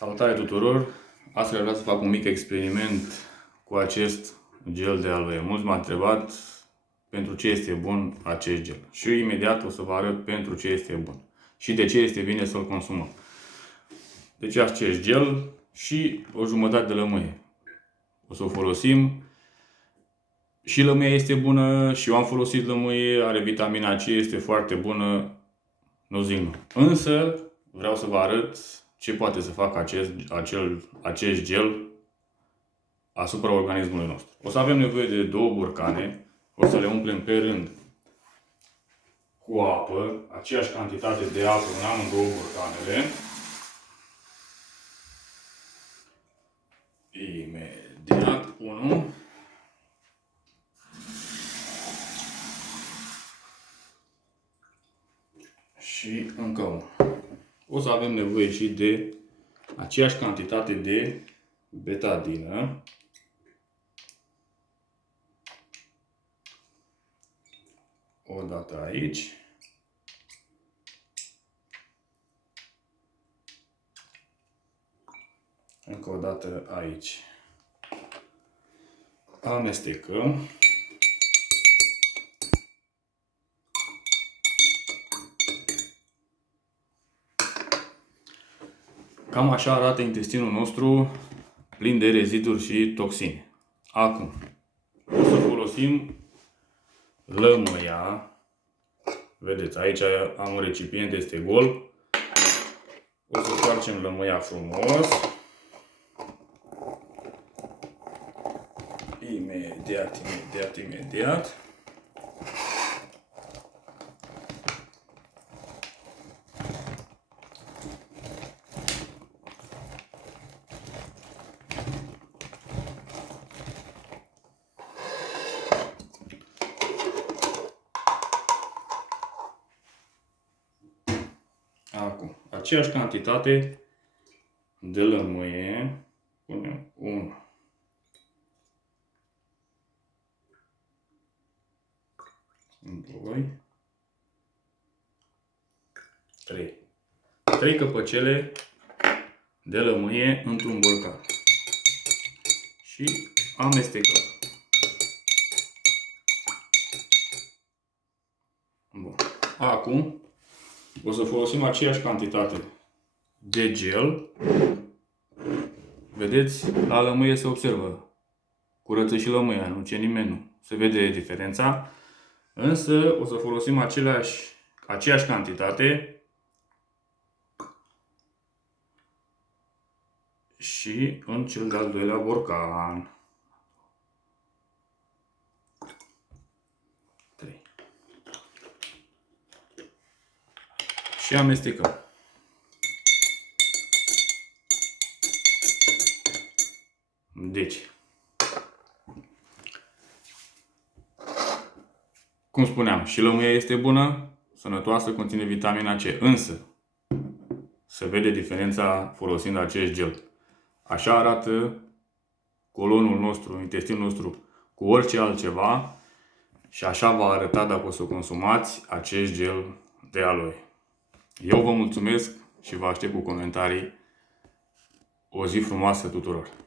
Salutare tuturor! Astăzi vreau să fac un mic experiment cu acest gel de aloe. Mulți m-au întrebat pentru ce este bun acest gel. Și imediat o să vă arăt pentru ce este bun. Și de ce este bine să-l consumăm. Deci acest gel și o jumătate de lămâie. O să o folosim. Și lămâia este bună și eu am folosit lămâie, are vitamina C, este foarte bună. Nu zic nu. Însă vreau să vă arăt ce poate să facă acest gel asupra organismului nostru. O să avem nevoie de 2 borcane. O să le umplem pe rând cu apă, aceeași cantitate de apă în amândouă borcanele. Imediat 1. Și încă unul. O să avem nevoie și de aceeași cantitate de betadină. O dată aici. Încă o dată aici. Amestecăm. Cam așa arată intestinul nostru, plin de reziduri și toxine. Acum, o să folosim lămâia. Vedeți, aici am un recipient, este gol. O să facem lămâia frumos. Imediat. Acum, aceeași cantitate de lămâie, punem 1, 2, 3. 3 căpăcele de lămâie într-un borcan. Și amestecăm. Bun. Acum o să folosim aceeași cantitate de gel. Vedeți, la lămâie se observă. Curăță și lămâia, nu ce nimeni nu. Se vede diferența. Însă o să folosim aceeași cantitate și în cel de-al doilea borcan. 3. Și amestecăm. Deci, cum spuneam, și lămâia este bună, sănătoasă, conține vitamina C. Însă, se vede diferența folosind acest gel. Așa arată colonul nostru, intestinul nostru cu orice altceva și așa va arăta dacă o să consumați acest gel de aloe. Eu vă mulțumesc și vă aștept cu comentarii. O zi frumoasă tuturor!